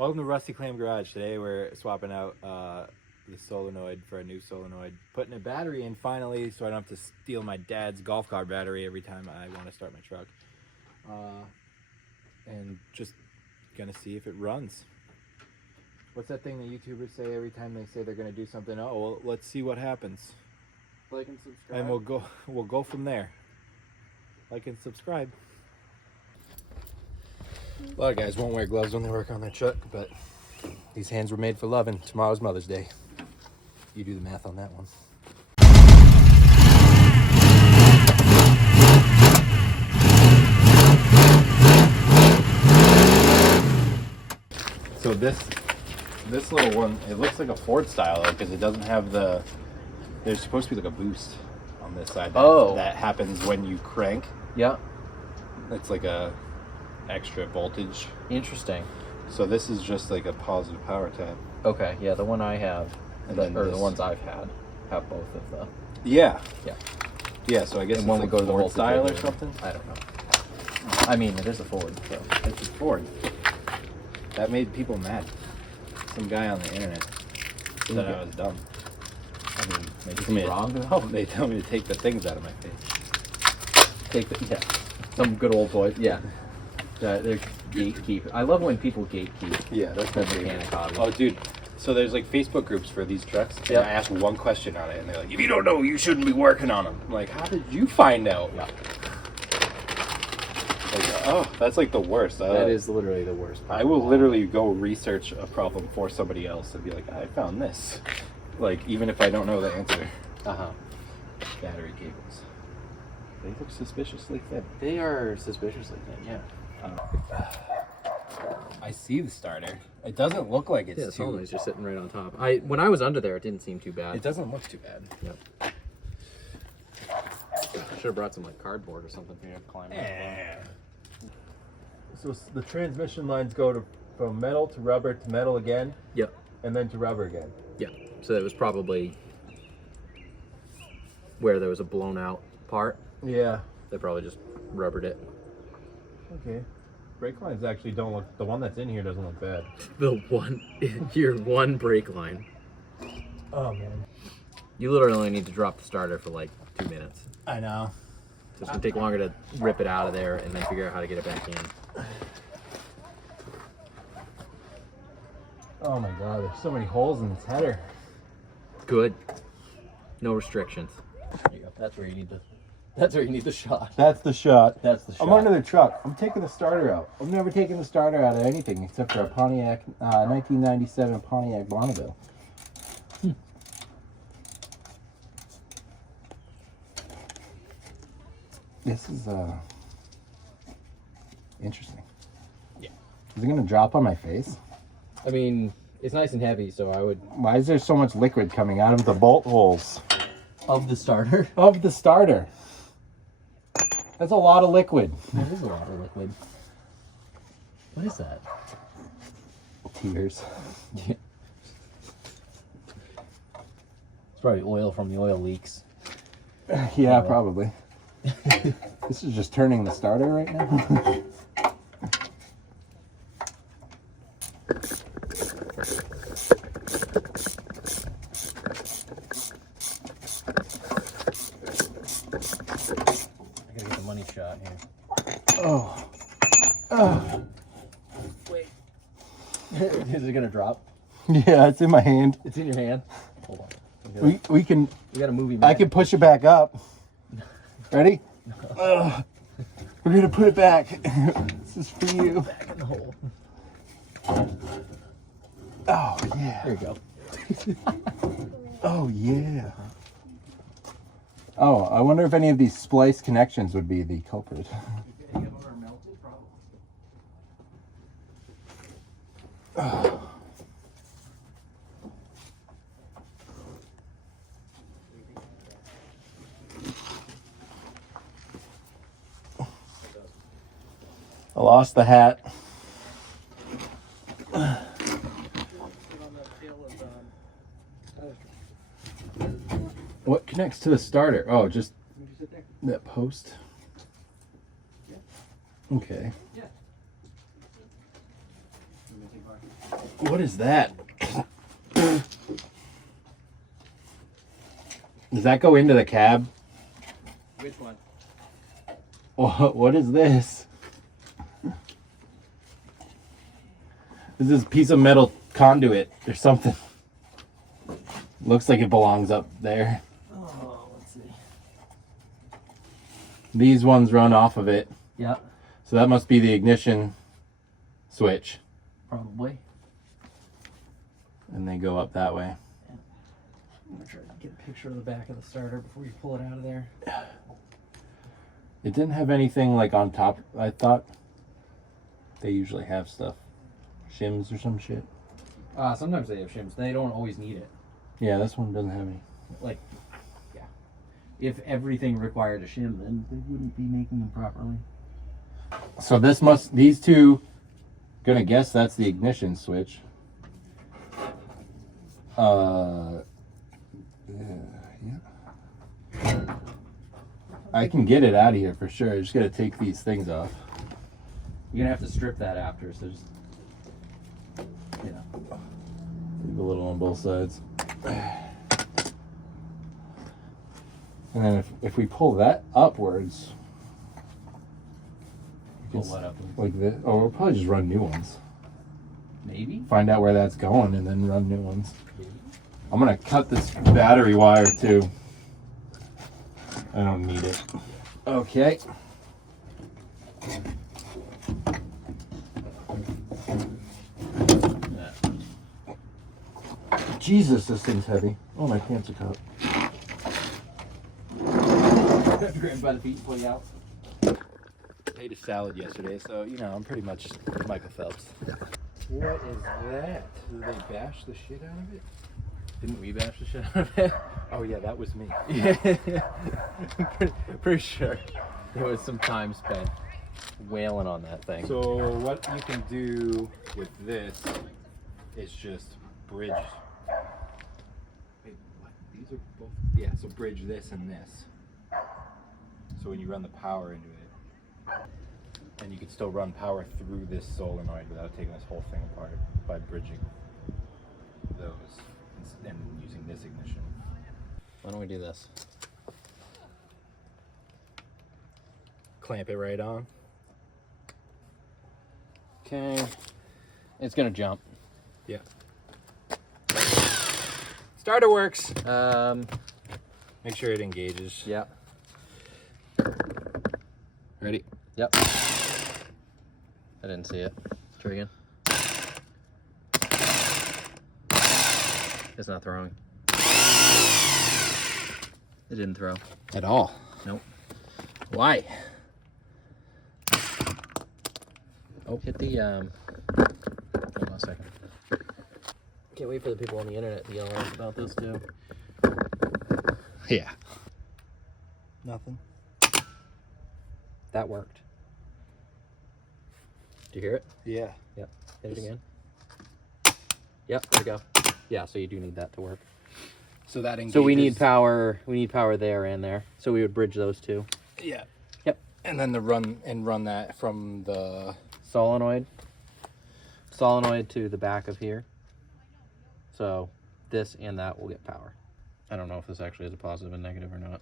Welcome to Rusty Clam Garage. Today we're swapping out the solenoid for a new solenoid, putting a battery in finally so I don't have to steal my dad's golf cart battery every time I want to start my truck. And just gonna see if it runs. What's that thing that YouTubers say every time they say they're gonna do something? Oh, well, let's see what happens. Like and subscribe. And we'll go from there. Like and subscribe. A lot of guys won't wear gloves when they work on their truck, but these hands were made for loving. Tomorrow's Mother's Day. You do the math on that one. So this little one, it looks like a Ford style because it doesn't have the. There's supposed to be like a boost on this side. That happens when you crank. Yeah. It's like a extra voltage. Interesting. So this is just like a positive power tap. Okay. Yeah, the one I have, The ones I've had, have both of the. Yeah. Yeah. Yeah. So I guess And it's one like will go to the Ford voltage style or regulator. something. I don't know. I mean, it is a Ford, so. It's a Ford. That made people mad. Some guy on the internet said I was dumb. I mean, maybe Told me it's wrong. Oh, they tell me to take the things out of my face. Yeah. Some good old boys. Yeah. They're gatekeep. I love when people gatekeep. Yeah, that's my mechanic hobby. Oh, dude. So there's like Facebook groups for these trucks. And Yep. I asked one question on it, and they're like, "If you don't know, you shouldn't be working on them." I'm like, how did you find out? Yeah. Like, oh, that's like the worst. That is literally the worst part. I will literally go research a problem for somebody else and be like, I found this. Like, even if I don't know the answer. Battery cables. They look suspiciously thin. They are suspiciously thin, yeah. I see the starter. It doesn't look like it's Yeah, the too... solenoid's just sitting right on top. When I was under there, it didn't seem too bad. It doesn't look too bad. Yep. Should have brought some like cardboard or something for you to climb up. So the transmission lines go from metal to rubber to metal again. Yep. And then to rubber again. Yeah. So it was probably where there was a blown out part. Yeah. They probably just rubbered it. Okay. Brake lines actually don't look... The one that's in here doesn't look bad. Your one brake line. Oh, man. You literally only need to drop the starter for like 2 minutes. I know. So it's gonna take longer to rip it out of there and then figure out how to get it back in. Oh my god, there's so many holes in this header. Good. No restrictions. There you go. That's where you need the. That's where you need the shot. That's the shot. That's the shot. I'm under the truck. I'm taking the starter out. I've never taken the starter out of anything except for a Pontiac, 1997 Pontiac Bonneville. This is interesting. Yeah. Is it gonna drop on my face? I mean, it's nice and heavy, so I would. Why is there so much liquid coming out of the bolt holes? Of the starter? Of the starter. That's a lot of liquid. That is a lot of liquid. What is that? Tears. Yeah. It's probably oil from the oil leaks. Yeah, probably. This is just turning the starter right now. I gotta get the money shot here. Oh. Oh. Wait. Is it gonna drop? Yeah, it's in my hand. It's in your hand. Hold on. We can. We got a movie. I can push it back up. Ready? We're gonna put it back. This is for you. back in the hole. Oh yeah. There you go. Oh yeah. Oh, I wonder if any of these splice connections would be the culprit. Oh. I lost the hat. What connects to the starter? Oh, just that post. Okay. Yeah. What is that? Does that go into the cab? Which one? What is this? This is a piece of metal conduit or something. Looks like it belongs up there. Oh, let's see. These ones run off of it. Yeah. So that must be the ignition switch. Probably. And they go up that way. I'm gonna try to get a picture of the back of the starter before you pull it out of there. It didn't have anything like on top. I thought they usually have stuff. Shims or some shit. Sometimes they have shims. They don't always need it. Yeah, this one doesn't have any. Like, yeah. If everything required a shim, then they wouldn't be making them properly. So this must, these two, gonna guess that's the ignition switch. Yeah. I can get it out of here for sure. I just gotta take these things off. You're gonna have to strip that after, so just, you know. Leave a little on both sides. And then if we pull that upwards, Pull what up? like this, oh, we'll probably just run new ones. Maybe? Find out where that's going and then run new ones. I'm gonna cut this battery wire too. I don't need it. Okay. Jesus, this thing's heavy. Oh, my pants are cut. Grab him by the feet and pull you out. I ate a salad yesterday, so, you know, I'm pretty much Michael Phelps. What is that? Did they bash the shit out of it? Didn't we bash the shit out of it? Oh, yeah, that was me. Yeah. Pretty sure. There was some time spent wailing on that thing. So what you can do with this is just bridge. Wait, what? These are both. Yeah, so bridge this and this. So when you run the power into it, and you can still run power through this solenoid without taking this whole thing apart by bridging those and using this ignition. Why don't we do this? Clamp it right on. Okay. It's gonna jump. Yeah. Starter works. Make sure it engages. Yeah. Ready? Yep. I didn't see it. Try again. It's not throwing. It didn't throw. At all. Nope. Why? Oh, hit the, hold on a second. Can't wait for the people on the internet to yell at us about this too. Yeah. Nothing. That worked. Do you hear it? Yeah. Yep. Hit it again. Yep, there we go. Yeah, so you do need that to work. So that engages. So we need power there and there. So we would bridge those two. Yeah. Yep. And then run that from the Solenoid to the back of here. So this and that will get power. I don't know if this actually is a positive and negative or not.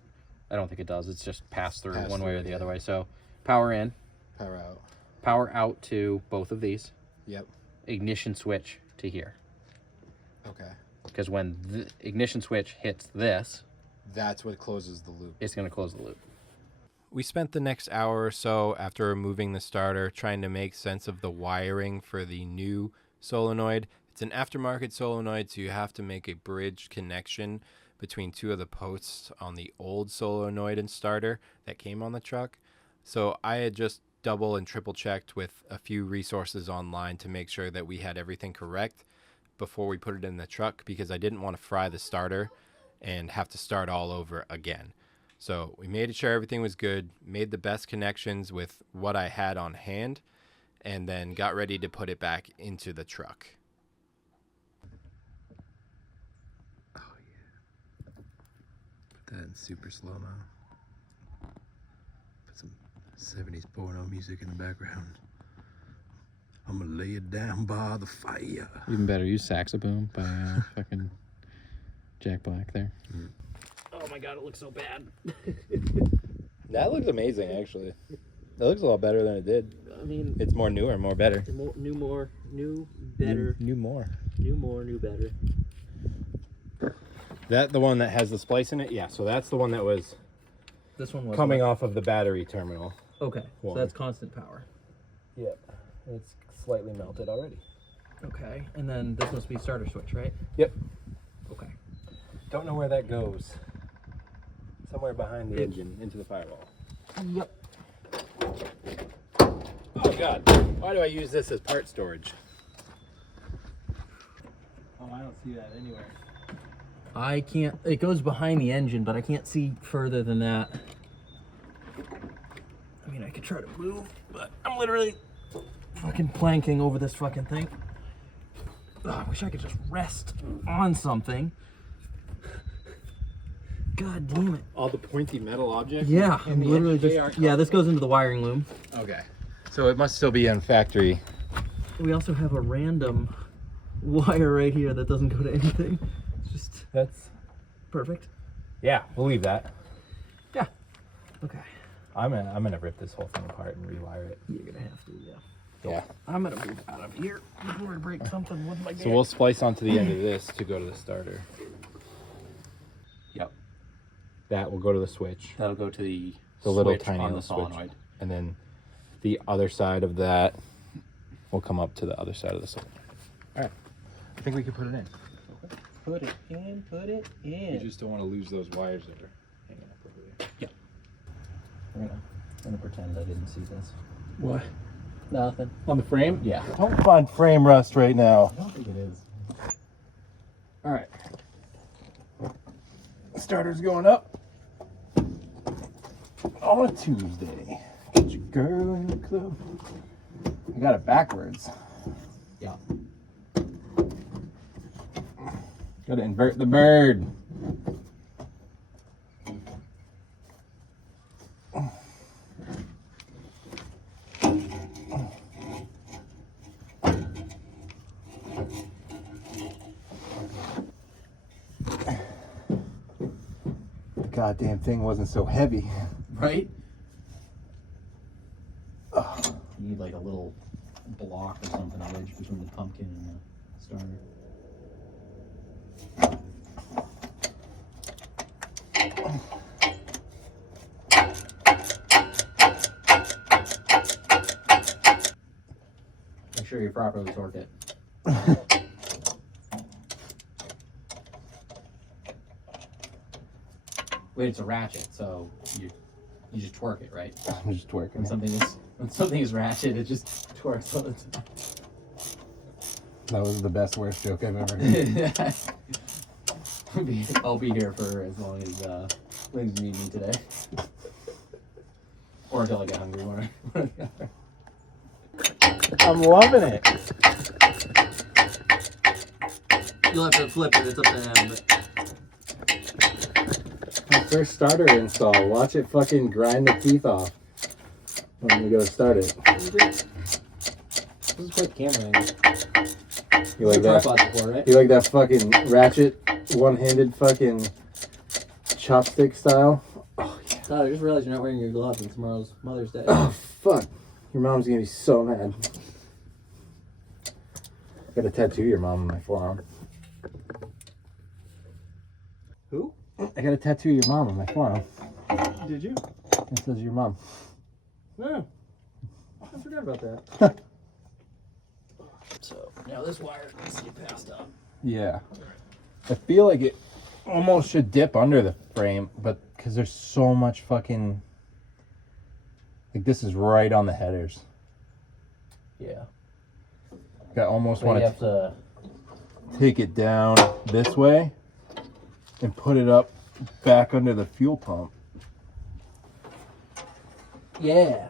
I don't think it does. It's just pass through one way or the other way. So power in, power out. Power out to both of these. Yep. Ignition switch to here. Okay. Because when the ignition switch hits this, that's what closes the loop. It's going to close the loop. We spent the next hour or so after removing the starter trying to make sense of the wiring for the new solenoid. It's an aftermarket solenoid, so you have to make a bridge connection between two of the posts on the old solenoid and starter that came on the truck. So I had just double and triple checked with a few resources online to make sure that we had everything correct before we put it in the truck, because I didn't want to fry the starter and have to start all over again. So we made sure everything was good, made the best connections with what I had on hand, and then got ready to put it back into the truck. Oh yeah. Put that in super slow-mo. Put some 70s porno music in the background. I'm gonna lay it down by the fire. Even better, use Saxoboom by fucking Jack Black there. Oh my god, it looks so bad. That looks amazing, actually. That looks a lot better than it did. I mean, It's more newer, more better. new, better. New more. New, better. That the one that has the splice in it? Yeah, so that's the one that was This one was coming off of the battery terminal. Okay, so One. that's constant power. Yep. It's slightly melted already. Okay, and then this must be starter switch, right? Yep. Okay. Don't know where that goes. Somewhere behind the engine, into the firewall. Yep. Oh god, why do I use this as part storage? Oh, I don't see that anywhere. I can't, it goes behind the engine, but I can't see further than that. I mean, I could try to move, but I'm literally fucking planking over this fucking thing. Ugh, I wish I could just rest on something. God damn it. All the pointy metal objects? Yeah, in I'm the literally engine bay just, aren't yeah, this goes into the wiring loom. Okay. So it must still be in factory. We also have a random wire right here that doesn't go to anything. It's just That's perfect. yeah, we'll leave that. Yeah. Okay. I'm gonna rip this whole thing apart and rewire it. You're gonna have to, yeah. Yeah. I'm gonna move out of here before I break something with my So we'll splice onto the end of this to go to the starter. Yep. That will go to the switch. That'll go to the Little switch tiny on the little switch. solenoid. And then the other side of that will come up to the other side of the solenoid. Alright. I think we can put it in. Put it in, put it in. You just don't want to lose those wires that are hanging up over there. Yeah. I'm gonna pretend I didn't see this. What? Nothing. On the frame? Yeah. Don't find frame rust right now. I don't think it is. Alright. Starter's going up on a Tuesday. Get your girl in the club. I got it backwards. Yeah. Gotta invert the bird. The goddamn thing wasn't so heavy. Right? You need like a little block or something wedged between the pumpkin and the starter. Make sure you properly torque it. Wait, it's a ratchet, so you just twerk it, right? I'm just working. When something is ratchet, it just twerks all the time. That was the best worst joke I've ever heard. I'll be here for as long as Lynn's need me today. Or until I get hungry. One or the other. I'm loving it. You'll have to flip it, it's up to him. But... My first starter install. Watch it fucking grind the teeth off when you go to start it. This is quite camera angle. You like that? Tripod before, right? You like that fucking ratchet, one-handed fucking chopstick style? Oh yeah. Oh, I just realized you're not wearing your gloves and tomorrow's Mother's Day. Oh fuck. Your mom's gonna be so mad. I gotta tattoo your mom on my forearm. Who? I gotta tattoo your mom on my forearm. Did you? It says your mom. No. I forgot about that. So, now this wire needs to get passed up. Yeah. I feel like it almost should dip under the frame, but because there's so much fucking... Like, this is right on the headers. Yeah. I almost So want you have to... take it down this way and put it up back under the fuel pump. Yeah.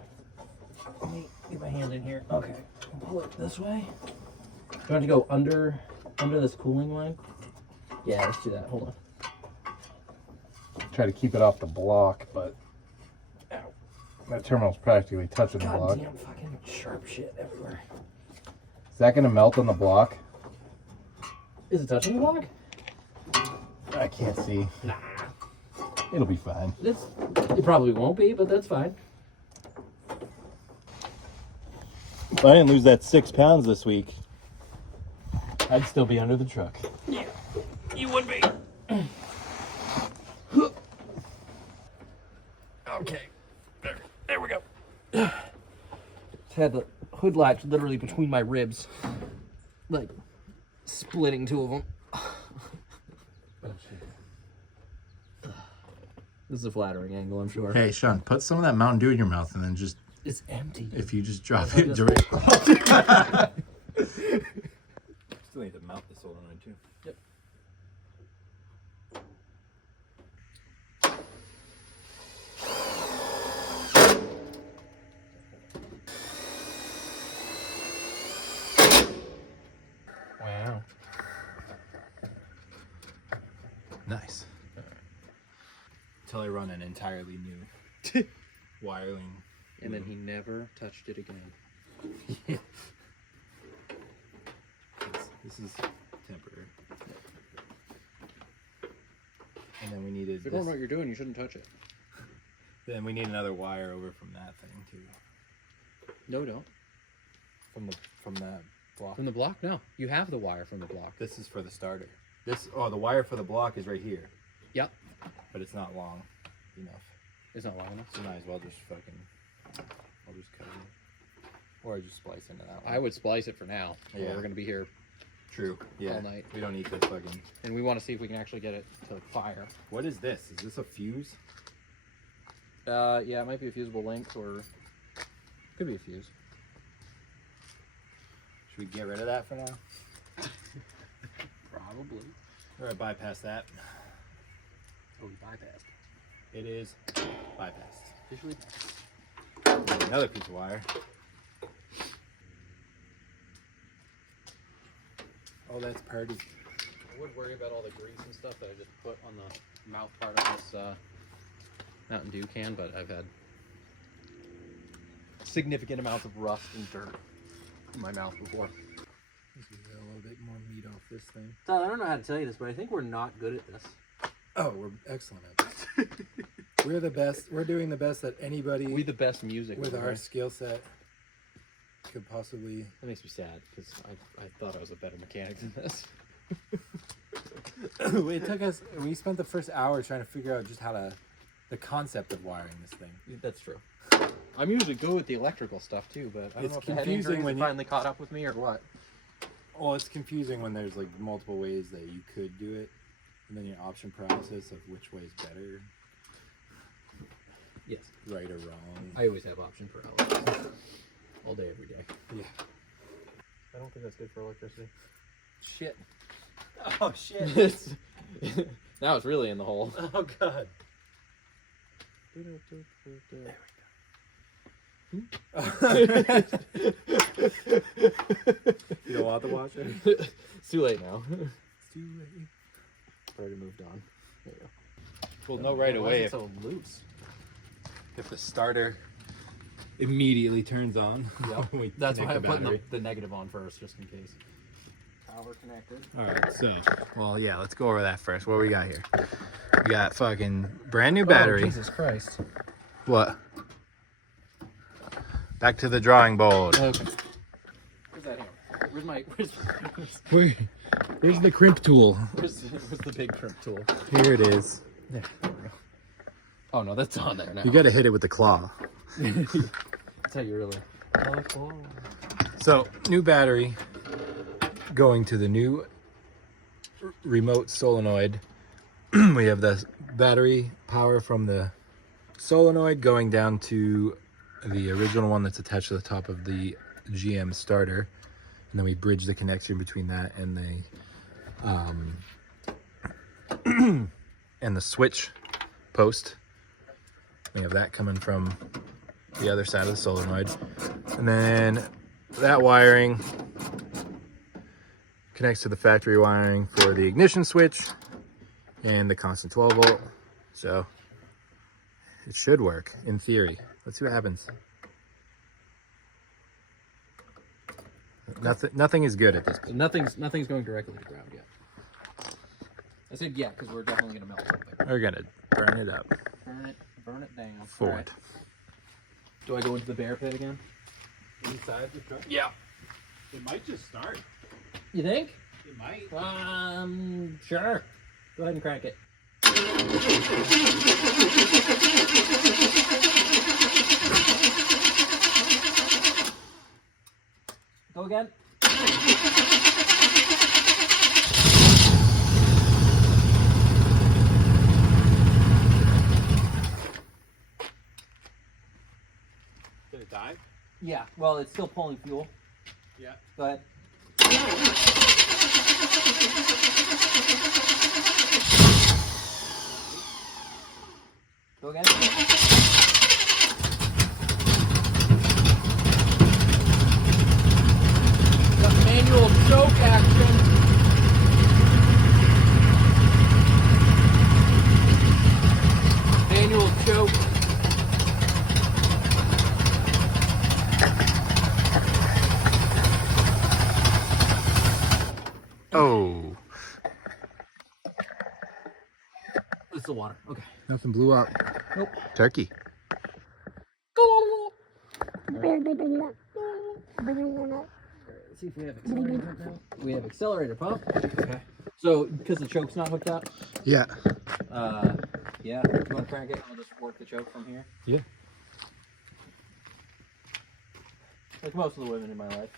Let me get my hand in here. Okay. Pull it this way. You want to go under this cooling line? Yeah, let's do that. Hold on. Try to keep it off the block, but that terminal's practically touching the block. Goddamn fucking sharp shit everywhere. Is that gonna melt on the block? Is it touching the block? I can't see. Nah. It'll be fine. It probably won't be, but that's fine. If I didn't lose that 6 pounds this week, I'd still be under the truck. Yeah, you would be. Okay, there we go. Had the hood latch literally between my ribs, like splitting two of them. This is a flattering angle, I'm sure. Hey, Sean, put some of that Mountain Dew in your mouth and then just, It's empty. if you just drop it direct. Still need to mount the solenoid too. Yep. Wow. Nice. Until I run an entirely new wiring. And then he never touched it again. This is temporary. And then we needed If you don't know this. what you're doing, you shouldn't touch it. Then we need another wire over from that thing too. No, don't. From that block. From the block? No. You have the wire from the block. This is for the starter. The wire for the block is right here, Yep. but it's not long enough. It's not long enough. So might as well just I'll just cut it. Or I just splice into that one. I would splice it for now. Yeah. Yeah. We're going to be here. True. Yeah. All night. We don't need to fucking. And we want to see if we can actually get it to fire. What is this? Is this a fuse? Yeah, it might be a fusible link or could be a fuse. Should we get rid of that for now? Probably. Or bypass that? Oh, we bypassed. It is bypassed. Officially. Another piece of wire. Oh, that's party. I would worry about all the grease and stuff that I just put on the mouth part of this Mountain Dew can, but I've had significant amounts of rust and dirt in my mouth before. Let's get a little bit more meat off this thing. Tyler, I don't know how to tell you this, but I think we're not good at this. Oh, we're excellent at this. We're the best. We're doing the best that anybody We the best music with over our here. skill set could possibly. That makes me sad because I thought I was a better mechanic than this. It took us. We spent the first hour trying to figure out just the concept of wiring this thing. That's true. I'm usually good with the electrical stuff too, but I don't It's know if the head confusing injuries when have finally caught up with me or what. Well, it's confusing when there's like multiple ways that you could do it, and then your option paralysis of which way is better, Yes. right or wrong. I always have option paralysis. All day, every day. Yeah. I don't think that's good for electricity. Shit. Oh shit. Now it's really in the hole. Oh god. You don't want the washer? It's too late now. It's too late. Already moved on. There you go. We'll know right away It's so loose. if the starter immediately turns on. Yep. We That's why connect I'm the putting battery. the negative on first, just in case. Power connected. All right, so, well, yeah, let's go over that first. What we got here? We got fucking brand new battery. Oh, Jesus Christ. What? Back to the drawing board. Okay. Where's that hammer? Where's the crimp tool? Where's the big crimp tool? Here it is. There we go. Oh no, that's on there now. You got to hit it with the claw. That's how you really. So, new battery going to the new remote solenoid. We have the battery power from the solenoid going down to the original one that's attached to the top of the GM starter, and then we bridge the connection between that and the switch post. We have that coming from the other side of the solenoid, and then that wiring connects to the factory wiring for the ignition switch and the constant 12 volt. So it should work in theory. Let's see what happens. Nothing is good at this So nothing's going directly to the ground yet. I said yeah, because we're definitely gonna melt something. We're gonna burn it up. Burn it down. For Alright. it. Do I go into the bear pit again? Inside the truck? Yeah. It might just start. You think? It might. Sure. Go ahead and crank it. Go again. Did it die? Yeah, well, it's still pulling fuel. Yeah. Go ahead. Go again. Got manual choke action. Manual choke. Oh, It's the water. Okay. nothing blew up. Nope. Turkey. Let's see if we have accelerator pump now. We have accelerator pump. Okay. So, because the choke's not hooked up, Yeah. yeah, if you want to crank it, I'll just work the choke from here. Yeah. Like most of the women in my life.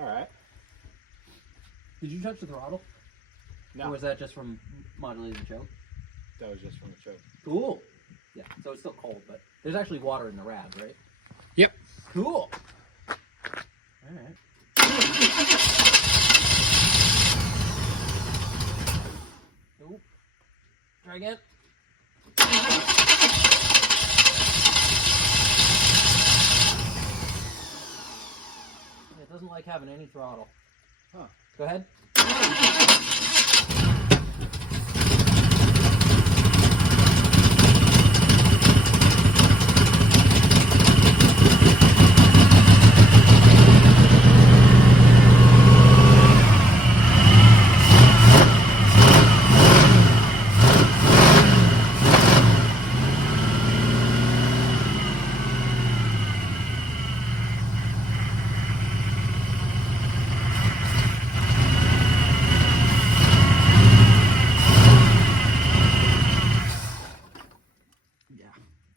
Alright. Did you touch the throttle? No. Or was that just from modulating the choke? That was just from the choke. Cool. Yeah, so it's still cold, but there's actually water in the rad, right? Yep. Cool. Alright. Nope. Try again. It doesn't like having any throttle. Huh. Go ahead.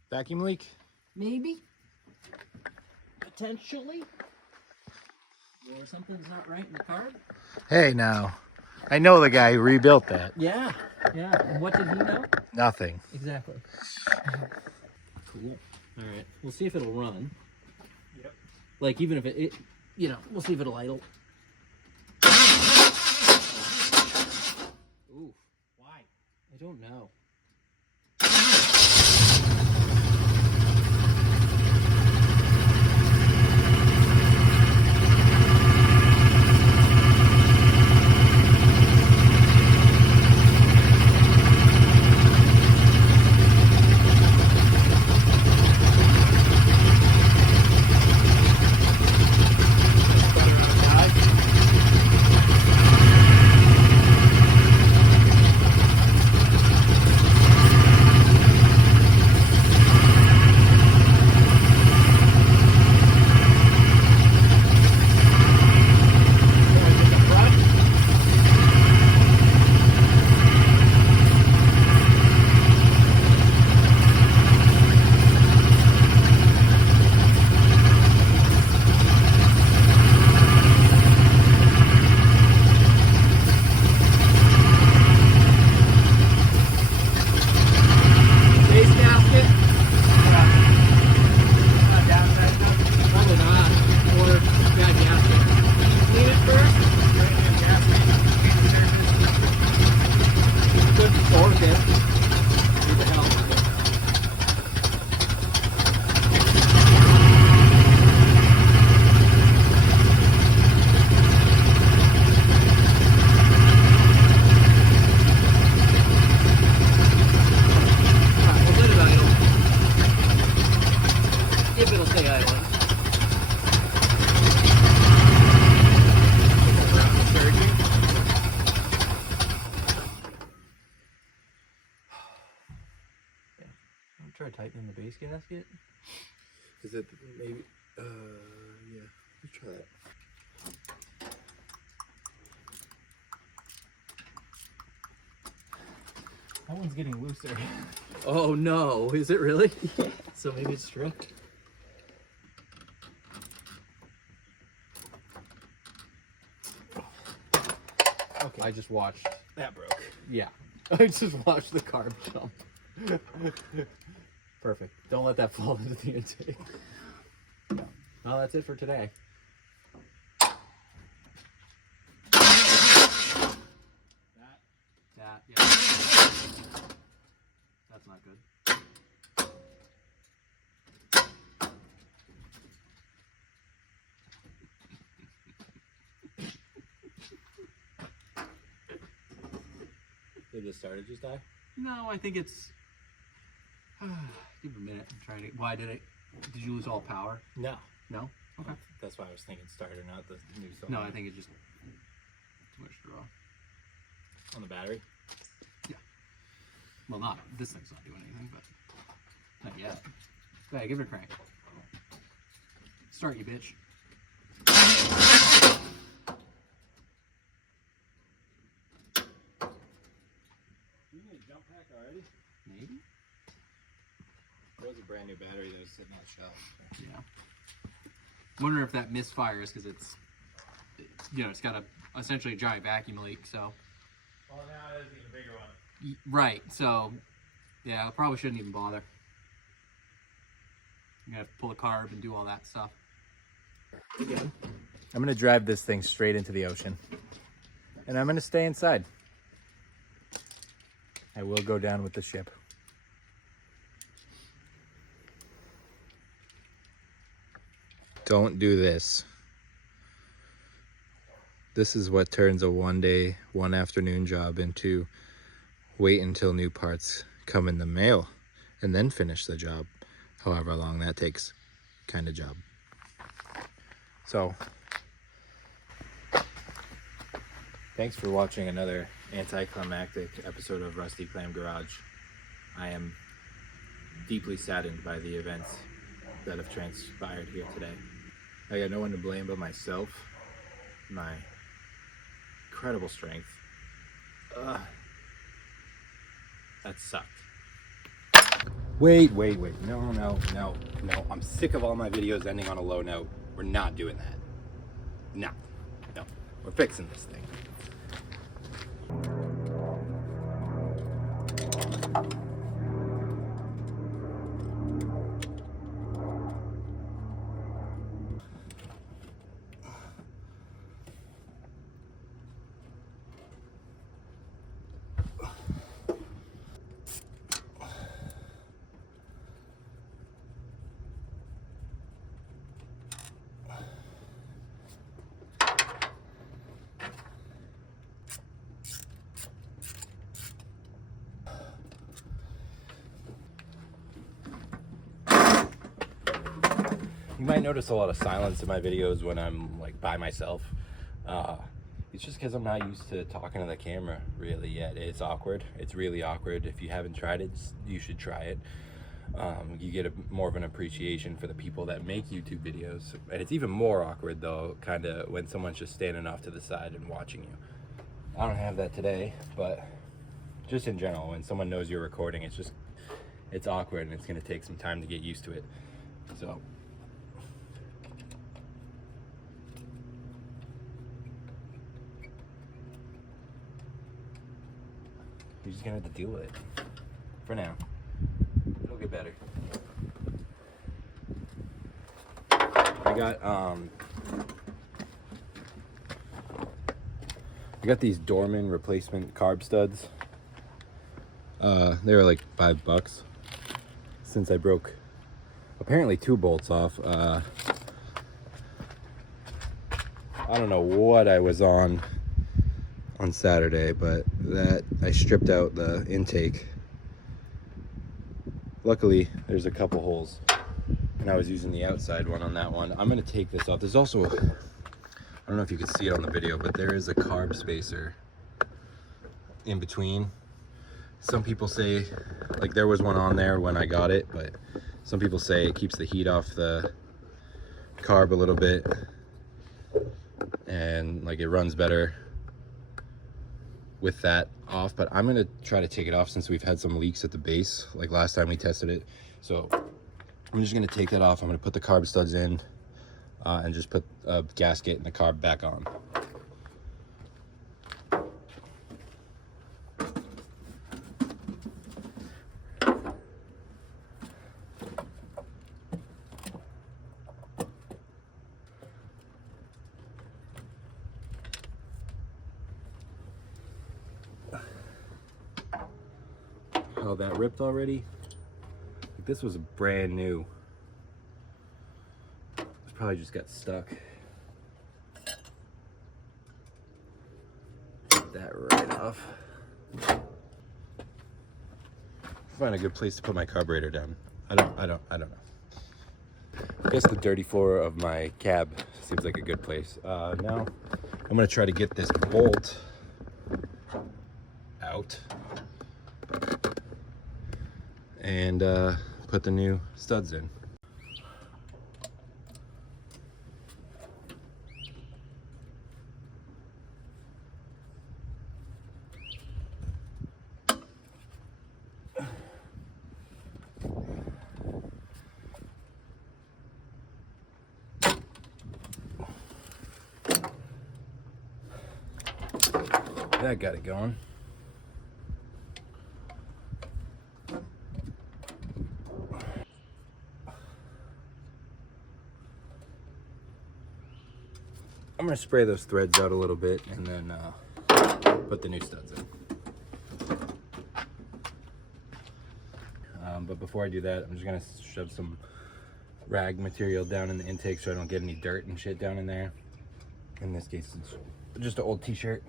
Vacuum leak. Maybe. Potentially. Or something's not right in the carb. Hey, now. I know the guy who rebuilt that. Yeah. Yeah. And what did he know? Nothing. Exactly. Cool. All right. We'll see if it'll run. Yep. Like, even if it you know, we'll see if it'll idle. Ooh. Why? I don't know. Try tightening the base gasket. Is it maybe? Yeah. Let's try that. That one's getting looser. Oh no, is it really? So maybe it's stripped. Okay. I just watched. That broke. Yeah. I just watched the carb jump. Perfect. Don't let that fall into the intake. Well, that's it for today. That, yeah. That's not good. Did the starter just die? No, I think it's. Give it a minute. I'm trying to. Why did it? Did you lose all power? No. No. Okay. That's why I was thinking starter, not the new solenoid. No, I think it just too much draw. On the battery? Yeah. Well, not this thing's not doing anything, but not yet. Go ahead, give it a crank. Start, you bitch. You need a jump pack already? Maybe. There was a brand new battery that was sitting on the shelf. Yeah. Wonder if that misfires because it's, you know, it's got a essentially a giant vacuum leak. So. Well, now it is even a bigger one. Right. So, yeah, I probably shouldn't even bother. I'm gonna have to pull a carb and do all that stuff. Again. I'm gonna drive this thing straight into the ocean, and I'm gonna stay inside. I will go down with the ship. Don't do this. This is what turns a one day, one afternoon job into wait until new parts come in the mail and then finish the job, however long that takes kind of job. So, thanks for watching another anticlimactic episode of Rusty Clam Garage. I am deeply saddened by the events that have transpired here today. I got no one to blame but myself, my incredible strength. That sucked. Wait. No. I'm sick of all my videos ending on a low note. We're not doing that. No. We're fixing this thing. You might notice a lot of silence in my videos when I'm like by myself. It's just because I'm not used to talking to the camera really yet. It's awkward. It's really awkward. If you haven't tried it, you should try it. You get more of an appreciation for the people that make YouTube videos. And it's even more awkward though, kind of when someone's just standing off to the side and watching you. I don't have that today, but just in general, when someone knows you're recording, it's awkward and it's gonna take some time to get used to it. So. You're just gonna have to deal with it for now. It'll get better. I got these Dorman replacement carb studs. They were like $5 since I broke apparently 2 bolts off. I don't know what I was on Saturday, but that I stripped out the intake. Luckily there's a couple holes and I was using the outside one on that one. I'm gonna take this off. There's also, I don't know if you can see it on the video, but there is a carb spacer in between. Some people say, like there was one on there when I got it, but some people say it keeps the heat off the carb a little bit and like it runs better with that off. But I'm gonna try to take it off since we've had some leaks at the base like last time we tested it. So I'm just gonna take that off. I'm gonna put the carb studs in and just put a gasket and the carb back on. Oh, that ripped already? Like, this was brand new. It probably just got stuck. Get that right off. Find a good place to put my carburetor down. I don't know. I guess the dirty floor of my cab seems like a good place. Now I'm gonna try to get this bolt out and put the new studs in. That got it going. I'm gonna spray those threads out a little bit and then put the new studs in. But before I do that, I'm just gonna shove some rag material down in the intake so I don't get any dirt and shit down in there. In this case, it's just an old t-shirt.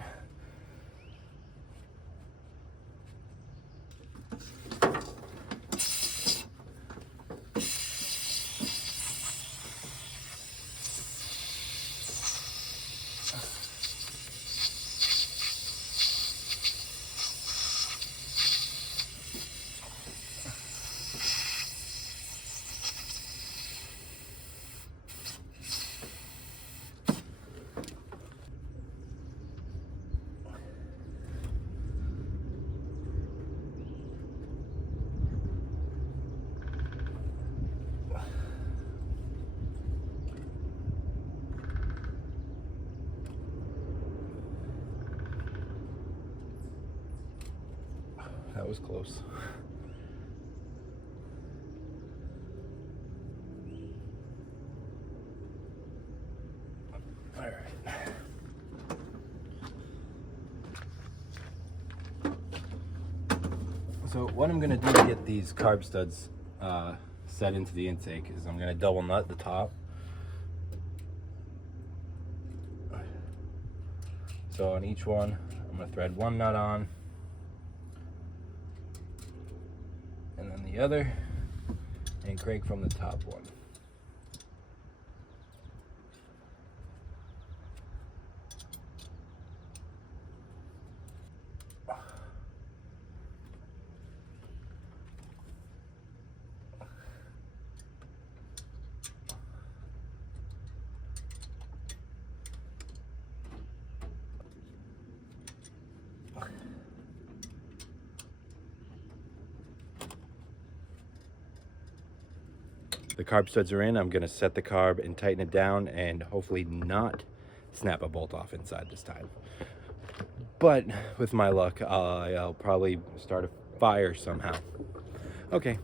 That was close. All right. So what I'm gonna do to get these carb studs set into the intake is I'm gonna double nut the top. So on each one, I'm gonna thread one nut on, and then the other, and crank from the top one. The carb studs are in. I'm gonna set the carb and tighten it down and hopefully not snap a bolt off inside this time. But with my luck, I'll probably start a fire somehow. Okay.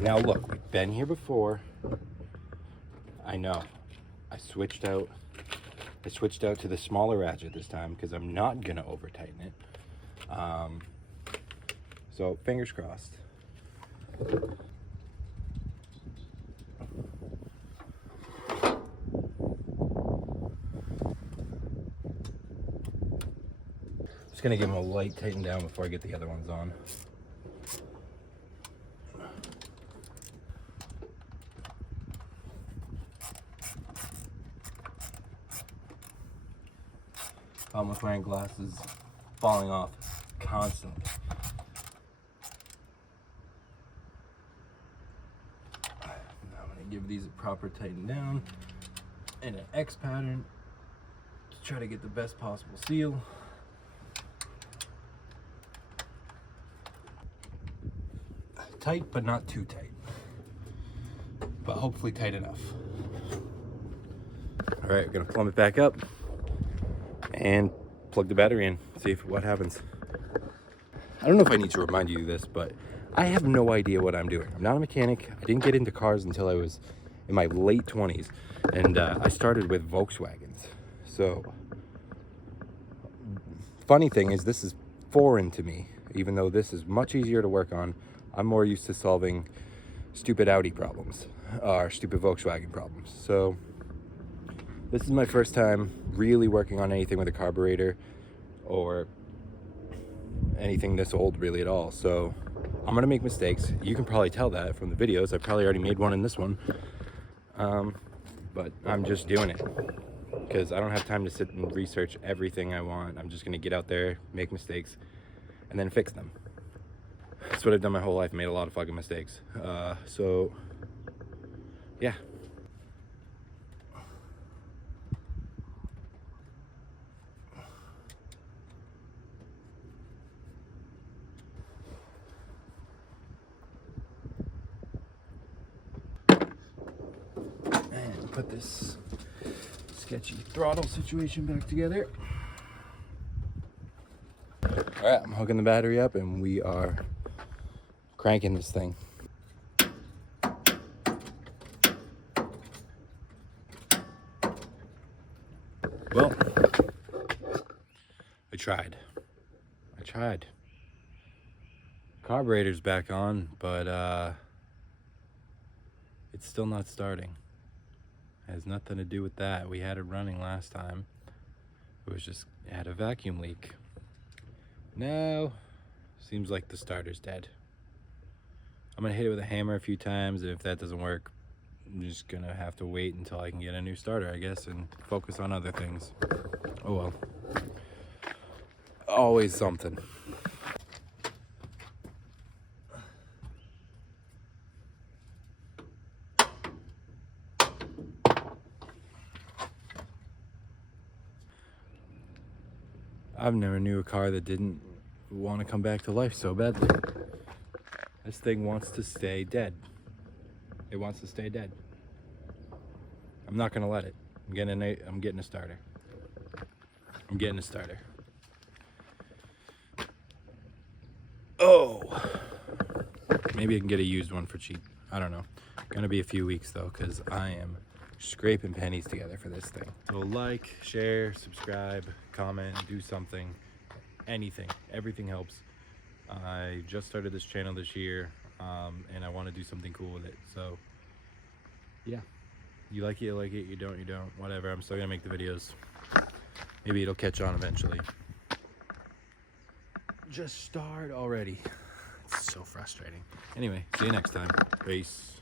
Now look, we've been here before. I know. I switched out to the smaller ratchet this time because I'm not gonna over tighten it. So fingers crossed. Just gonna give them a light tighten down before I get the other ones on. Problem with wearing glasses falling off constantly. Now I'm going to give these a proper tighten down in an X pattern to try to get the best possible seal. Tight, but not too tight. But hopefully tight enough. All right, we're gonna plumb it back up and plug the battery in, see what happens. I don't know if I need to remind you this, but I have no idea what I'm doing. I'm not a mechanic. I didn't get into cars until I was in my late 20s, and I started with Volkswagens. So, funny thing is, this is foreign to me, even though this is much easier to work on. I'm more used to solving stupid Audi problems, or stupid Volkswagen problems. So, this is my first time really working on anything with a carburetor, or anything this old really at all. So, I'm gonna make mistakes. You can probably tell that from the videos. I probably already made one in this one. But I'm just doing it because I don't have time to sit and research everything I want. I'm just gonna get out there, make mistakes, and then fix them. That's what I've done my whole life, made a lot of fucking mistakes. So, yeah. And put this sketchy throttle situation back together. All right, I'm hooking the battery up and we are cranking this thing. Well, I tried. Carburetor's back on, but it's still not starting. It has nothing to do with that. We had it running last time. It had a vacuum leak. Now, seems like the starter's dead. I'm gonna hit it with a hammer a few times, and if that doesn't work, I'm just gonna have to wait until I can get a new starter, I guess, and focus on other things. Oh well. Always something. I've never knew a car that didn't want to come back to life so badly. This thing wants to stay dead. It wants to stay dead. I'm not gonna let it. I'm getting a starter. I'm getting a starter. Oh, maybe I can get a used one for cheap. I don't know. Gonna be a few weeks though, because I am scraping pennies together for this thing. So like, share, subscribe, comment, do something, anything. Everything helps. I just started this channel this year, and I want to do something cool with it. So yeah, you like it, you don't, whatever. I'm still gonna make the videos. Maybe it'll catch on eventually. Just start already. It's so frustrating. Anyway, see you next time. Peace.